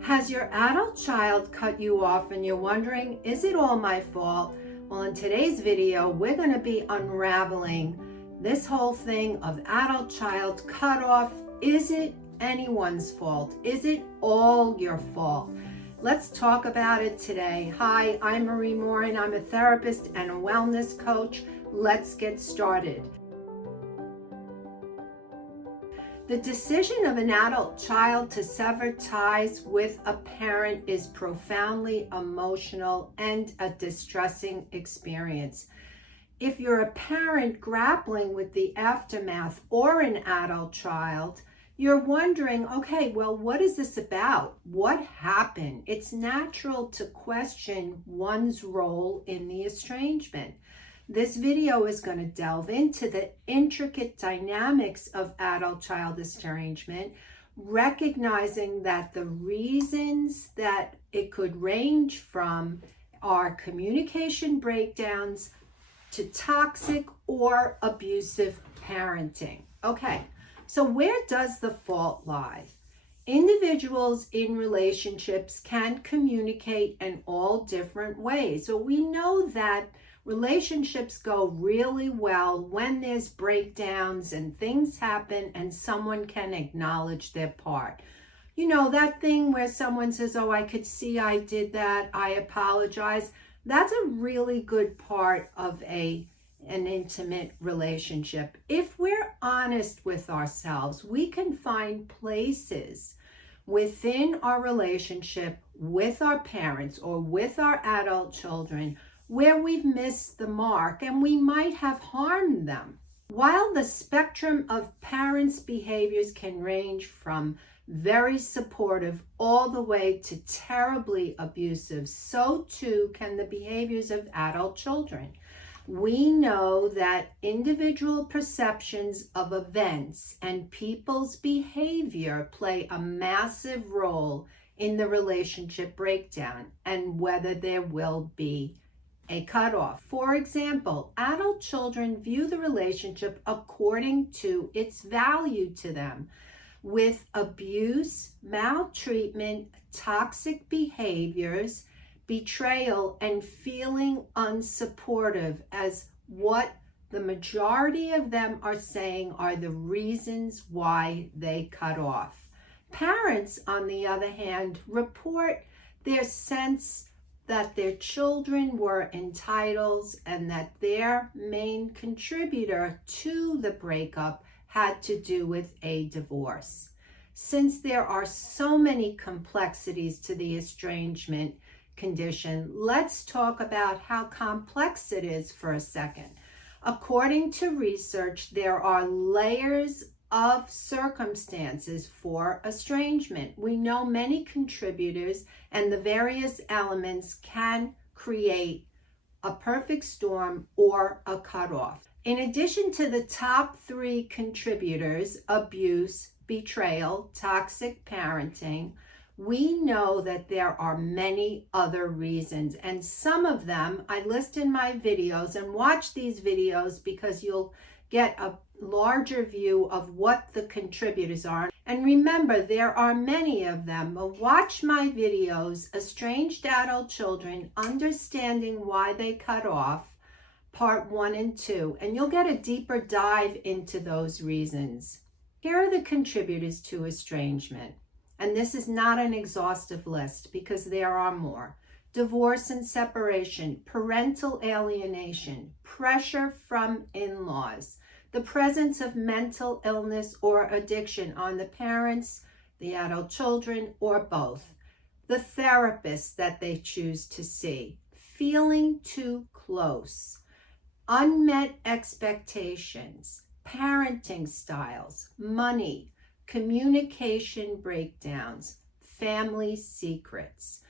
Has your adult child cut you off and you're wondering, is it all my fault? Well, in today's video, we're going to be unraveling this whole thing of adult child cut off. Is it anyone's fault? Is it all your fault? Let's talk about it today. Hi, I'm Marie Morin. I'm a therapist and a wellness coach. Let's get started. The decision of an adult child to sever ties with a parent is profoundly emotional and a distressing experience. If you're a parent grappling with the aftermath or an adult child, you're wondering, okay, well, what is this about? What happened? It's natural to question one's role in the estrangement. This video is going to delve into the intricate dynamics of adult-child estrangement, recognizing that the reasons that it could range from are communication breakdowns to toxic or abusive parenting. Okay, so where does the fault lie? Individuals in relationships can communicate in all different ways. So we know that relationships go really well when there's breakdowns and things happen and someone can acknowledge their part. You know, that thing where someone says, oh, I could see I did that, I apologize. That's a really good part of an intimate relationship. If we're honest with ourselves, we can find places within our relationship with our parents or with our adult children where we've missed the mark and we might have harmed them. While the spectrum of parents' behaviors can range from very supportive all the way to terribly abusive, so too can the behaviors of adult children. We know that individual perceptions of events and people's behavior play a massive role in the relationship breakdown and whether there will be a cutoff. For example, adult children view the relationship according to its value to them, with abuse, maltreatment, toxic behaviors, betrayal, and feeling unsupportive as what the majority of them are saying are the reasons why they cut off. Parents, on the other hand, report their sense that their children were entitled and that their main contributor to the breakup had to do with a divorce. Since there are so many complexities to the estrangement condition, let's talk about how complex it is for a second. According to research, there are layers of circumstances for estrangement. We know many contributors and the various elements can create a perfect storm or a cutoff. In addition to the top three contributors, abuse, betrayal, toxic parenting, we know that there are many other reasons, and some of them I list in my videos. And watch these videos because you'll get a larger view of what the contributors are. And remember, there are many of them. Watch my videos, Estranged Adult Children, Understanding Why They Cut Off, Part 1 and 2, and you'll get a deeper dive into those reasons. Here are the contributors to estrangement. And this is not an exhaustive list because there are more. Divorce and separation, parental alienation, pressure from in-laws, the presence of mental illness or addiction on the parents, the adult children, or both, the therapist that they choose to see, feeling too close, unmet expectations, parenting styles, money, communication breakdowns, family secrets.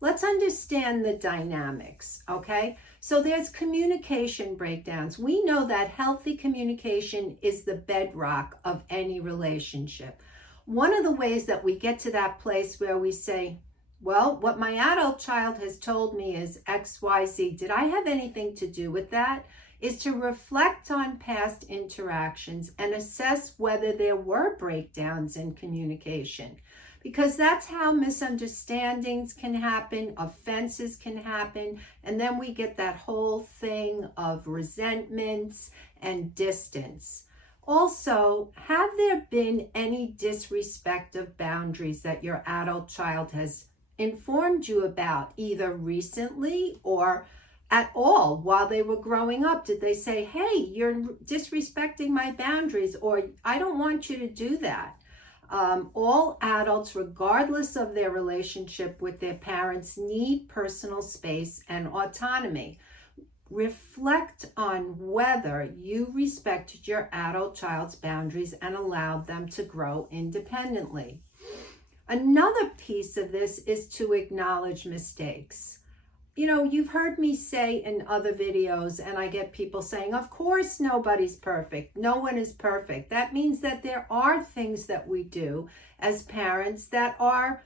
Let's understand the dynamics, okay? So there's communication breakdowns. We know that healthy communication is the bedrock of any relationship. One of the ways that we get to that place where we say, well, what my adult child has told me is XYZ. Did I have anything to do with that? Is to reflect on past interactions and assess whether there were breakdowns in communication. because that's how misunderstandings can happen, offenses can happen, and then we get that whole thing of resentments and distance. Also, have there been any disrespect of boundaries that your adult child has informed you about, either recently or at all while they were growing up? Did they say, hey, you're disrespecting my boundaries, or I don't want you to do that? All adults, regardless of their relationship with their parents, need personal space and autonomy. Reflect on whether you respected your adult child's boundaries and allowed them to grow independently. Another piece of this is to acknowledge mistakes. You know, you've heard me say in other videos, and I get people saying, of course nobody's perfect. No one is perfect. That means that there are things that we do as parents that are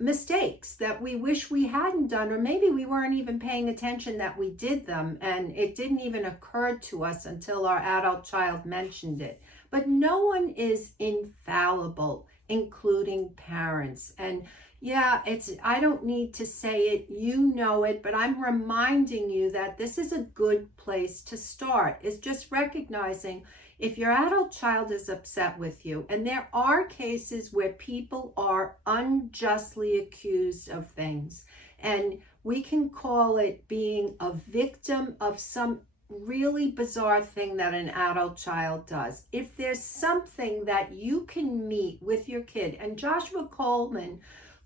mistakes that we wish we hadn't done, or maybe we weren't even paying attention that we did them, and it didn't even occur to us until our adult child mentioned it. But no one is infallible, including parents. And yeah, I don't need to say it, you know it, but I'm reminding you that this is a good place to start, is just recognizing if your adult child is upset with you, and there are cases where people are unjustly accused of things, and we can call it being a victim of some really bizarre thing that an adult child does. If there's something that you can meet with your kid, and Joshua Coleman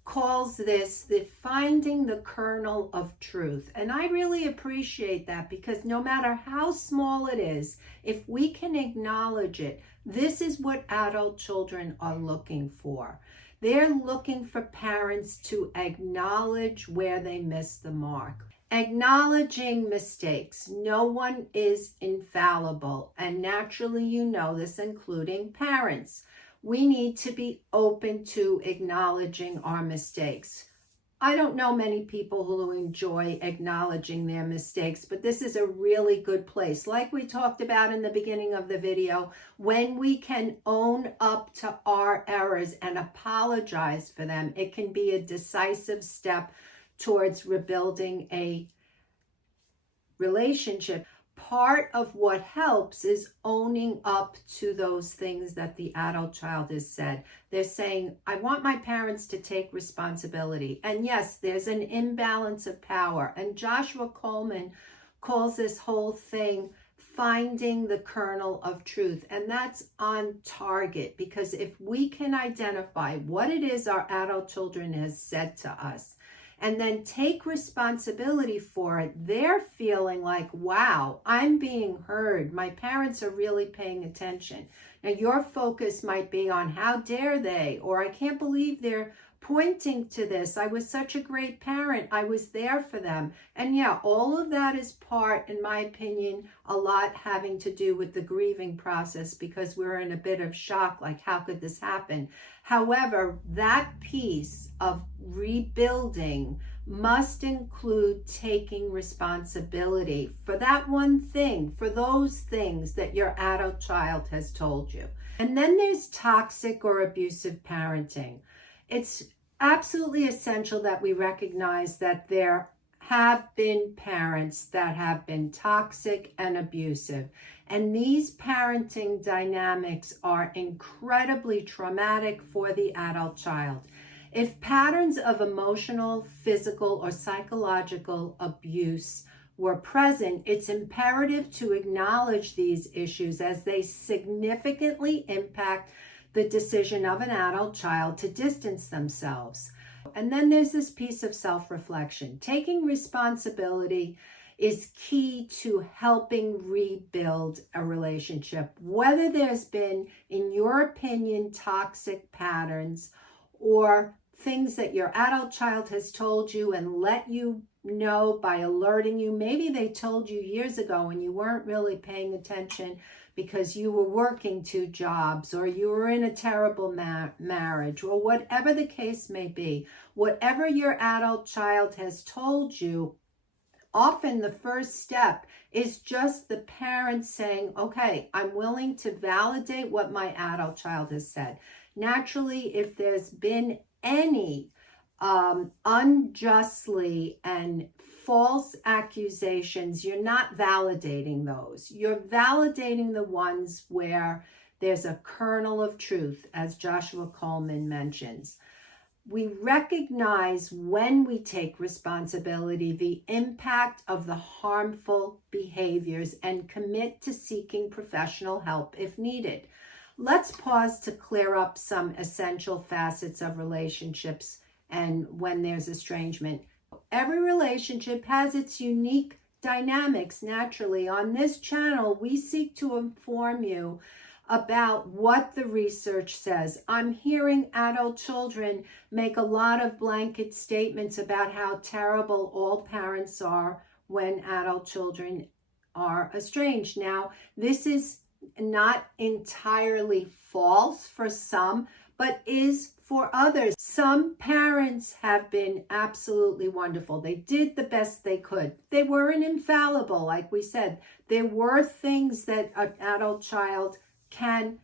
calls this the finding the kernel of truth. And I really appreciate that, because no matter how small it is, if we can acknowledge it, this is what adult children are looking for. They're looking for parents to acknowledge where they missed the mark. Acknowledging mistakes. No one is infallible, and naturally you know this, including parents. We need to be open to acknowledging our mistakes. I don't know many people who enjoy acknowledging their mistakes, but this is a really good place. Like we talked about in the beginning of the video, when we can own up to our errors and apologize for them, it can be a decisive step towards rebuilding a relationship. Part of what helps is owning up to those things that the adult child has said. They're saying, I want my parents to take responsibility. And yes, there's an imbalance of power. And Joshua Coleman calls this whole thing finding the kernel of truth. And that's on target, because if we can identify what it is our adult children has said to us, and then take responsibility for it, they're feeling like, wow, I'm being heard. My parents are really paying attention. Now, your focus might be on how dare they, or I can't believe they're pointing to this. I was such a great parent. I was there for them. And yeah, all of that is part, in my opinion, a lot having to do with the grieving process, because we're in a bit of shock, like, how could this happen? However, that piece of rebuilding must include taking responsibility for that one thing, for those things that your adult child has told you. And then there's toxic or abusive parenting. It's absolutely essential that we recognize that there have been parents that have been toxic and abusive. And these parenting dynamics are incredibly traumatic for the adult child. If patterns of emotional, physical, or psychological abuse were present, it's imperative to acknowledge these issues, as they significantly impact the decision of an adult child to distance themselves. And then there's this piece of self-reflection. Taking responsibility is key to helping rebuild a relationship, whether there's been, in your opinion, toxic patterns or things that your adult child has told you and let you know by alerting you. Maybe they told you years ago and you weren't really paying attention because you were working 2 jobs, or you were in a terrible marriage, or whatever the case may be. Whatever your adult child has told you, often the first step is just the parent saying, okay, I'm willing to validate what my adult child has said. Naturally, if there's been any unjustly and false accusations, you're not validating those. You're validating the ones where there's a kernel of truth, as Joshua Coleman mentions. We recognize when we take responsibility the impact of the harmful behaviors and commit to seeking professional help if needed. Let's pause to clear up some essential facets of relationships and when there's estrangement. Every relationship has its unique dynamics naturally. On this channel, we seek to inform you about what the research says. I'm hearing adult children make a lot of blanket statements about how terrible all parents are when adult children are estranged. Now, this is not entirely false for some, but is for others. Some parents have been absolutely wonderful. They did the best they could. They weren't infallible, like we said. There were things that an adult child can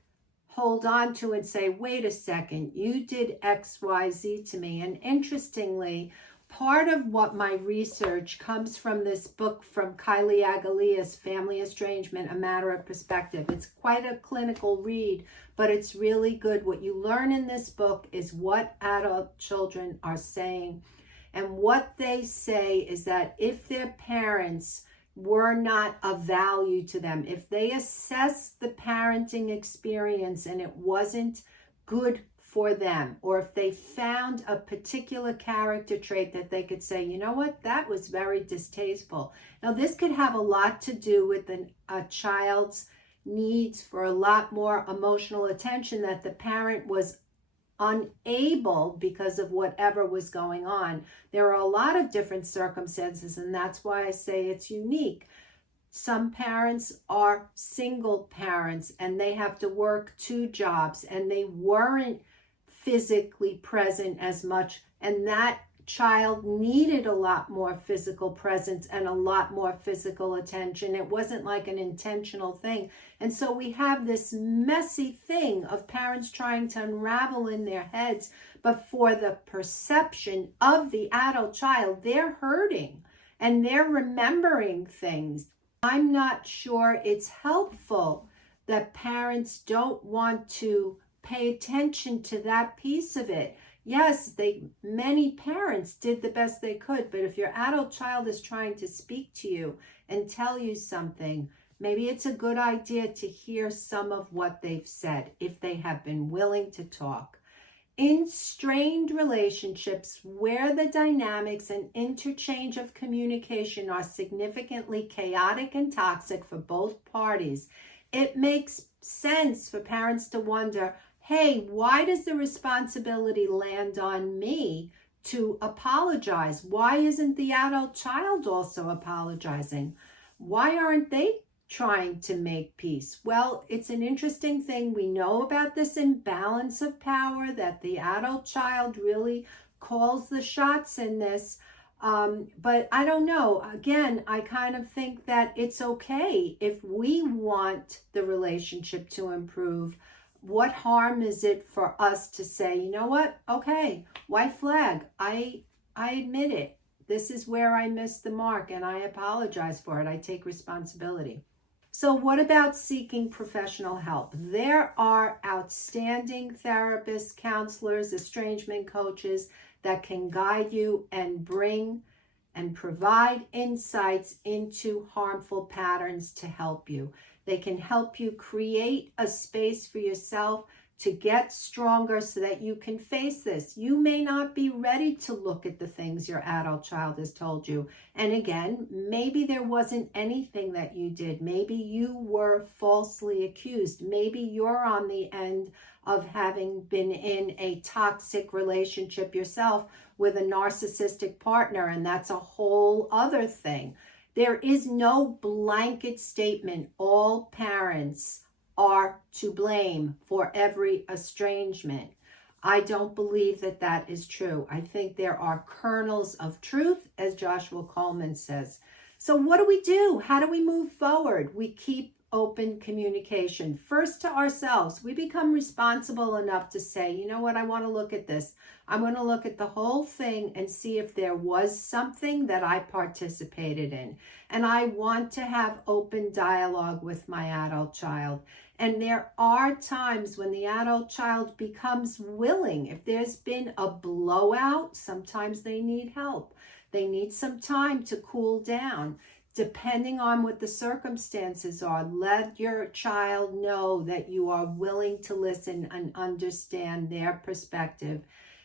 hold on to and say, wait a second, you did X, Y, Z to me. And interestingly, part of what my research comes from this book from Kylie Agalia's Family Estrangement, A Matter of Perspective. It's quite a clinical read, but it's really good. What you learn in this book is what adult children are saying. And what they say is that if their parents were not of value to them, if they assess the parenting experience and it wasn't good for them, or if they found a particular character trait that they could say, you know what, that was very distasteful. Now, this could have a lot to do with a child's needs for a lot more emotional attention that the parent was unable because of whatever was going on. There are a lot of different circumstances, and that's why I say it's unique. Some parents are single parents and they have to work 2 jobs and they weren't physically present as much, and that child needed a lot more physical presence and a lot more physical attention. It wasn't like an intentional thing. And so we have this messy thing of parents trying to unravel in their heads, but for the perception of the adult child, they're hurting and they're remembering things. I'm not sure it's helpful that parents don't want to pay attention to that piece of it. Yes, many parents did the best they could, but if your adult child is trying to speak to you and tell you something, maybe it's a good idea to hear some of what they've said if they have been willing to talk. In strained relationships where the dynamics and interchange of communication are significantly chaotic and toxic for both parties, it makes sense for parents to wonder, hey, why does the responsibility land on me to apologize? Why isn't the adult child also apologizing? Why aren't they trying to make peace? Well, it's an interesting thing. We know about this imbalance of power, that the adult child really calls the shots in this. But I don't know. Again, I kind of think that it's okay if we want the relationship to improve. What harm is it for us to say, you know what? Okay, white flag. I admit it. This is where I missed the mark and I apologize for it. I take responsibility. So what about seeking professional help? There are outstanding therapists, counselors, estrangement coaches that can guide you and bring and provide insights into harmful patterns to help you. They can help you create a space for yourself to get stronger so that you can face this. You may not be ready to look at the things your adult child has told you. And again, maybe there wasn't anything that you did. Maybe you were falsely accused. Maybe you're on the end of having been in a toxic relationship yourself with a narcissistic partner, and that's a whole other thing. There is no blanket statement. All parents are to blame for every estrangement. I don't believe that that is true. I think there are kernels of truth, as Joshua Coleman says. So what do? How do we move forward? We keep open communication. First to ourselves, we become responsible enough to say, you know what, I want to look at this. I'm going to look at the whole thing and see if there was something that I participated in. And I want to have open dialogue with my adult child. And there are times when the adult child becomes willing. If there's been a blowout, sometimes they need help. They need some time to cool down. Depending on what the circumstances are, let your child know that you are willing to listen and understand their perspective,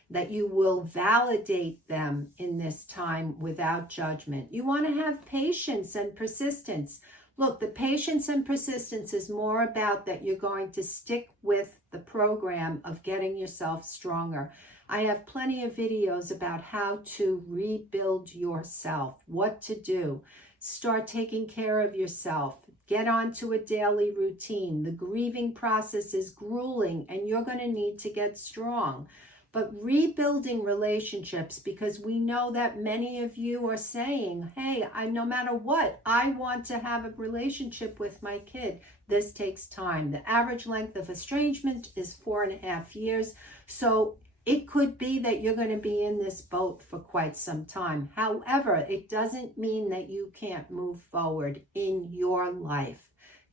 that you will validate them in this time without judgment. You want to have patience and persistence. Look, the patience and persistence is more about that you're going to stick with the program of getting yourself stronger. I have plenty of videos about how to rebuild yourself, what to do. Start taking care of yourself. Get onto a daily routine. The grieving process is grueling and you're going to need to get strong. But rebuilding relationships, because we know that many of you are saying, hey, no matter what, I want to have a relationship with my kid. This takes time. The average length of estrangement is 4.5 years. So it could be that you're going to be in this boat for quite some time. However, it doesn't mean that you can't move forward in your life.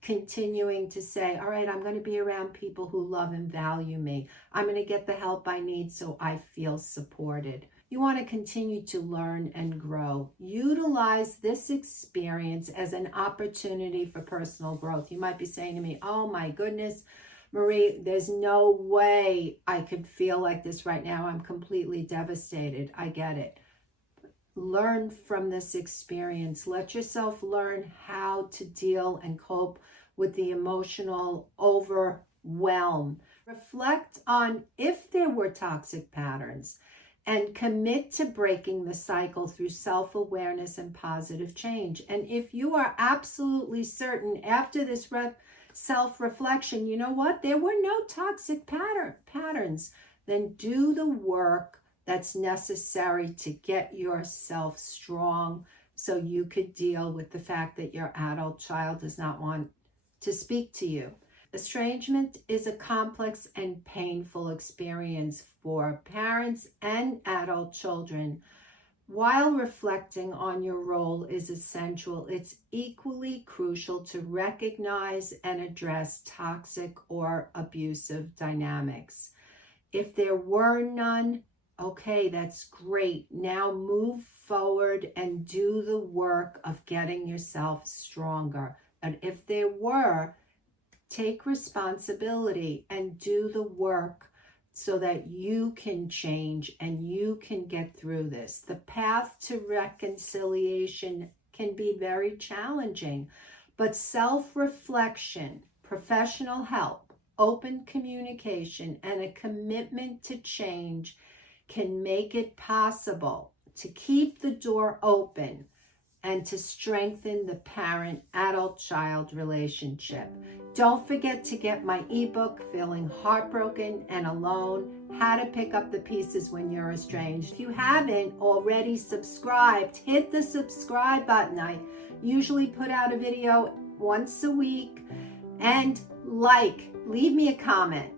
Continuing to say, all right, I'm going to be around people who love and value me. I'm going to get the help I need so I feel supported. You want to continue to learn and grow. Utilize this experience as an opportunity for personal growth. You might be saying to me, oh my goodness, Marie, there's no way I could feel like this right now. I'm completely devastated. I get it. Learn from this experience. Let yourself learn how to deal and cope with the emotional overwhelm. Reflect on if there were toxic patterns and commit to breaking the cycle through self-awareness and positive change. And if you are absolutely certain after this self-reflection, you know what, there were no toxic patterns, then do the work that's necessary to get yourself strong so you could deal with the fact that your adult child does not want to speak to you. Estrangement is a complex and painful experience for parents and adult children. While reflecting on your role is essential, it's equally crucial to recognize and address toxic or abusive dynamics. If there were none, okay, that's great. Now move forward and do the work of getting yourself stronger. And if there were, take responsibility and do the work so that you can change and you can get through this. The path to reconciliation can be very challenging, but self-reflection, professional help, open communication, and a commitment to change can make it possible to keep the door open and to strengthen the parent-adult-child relationship. Don't forget to get my ebook, Feeling Heartbroken and Alone, How to Pick Up the Pieces When You're Estranged. If you haven't already subscribed, hit the subscribe button. I usually put out a video once a week. And leave me a comment.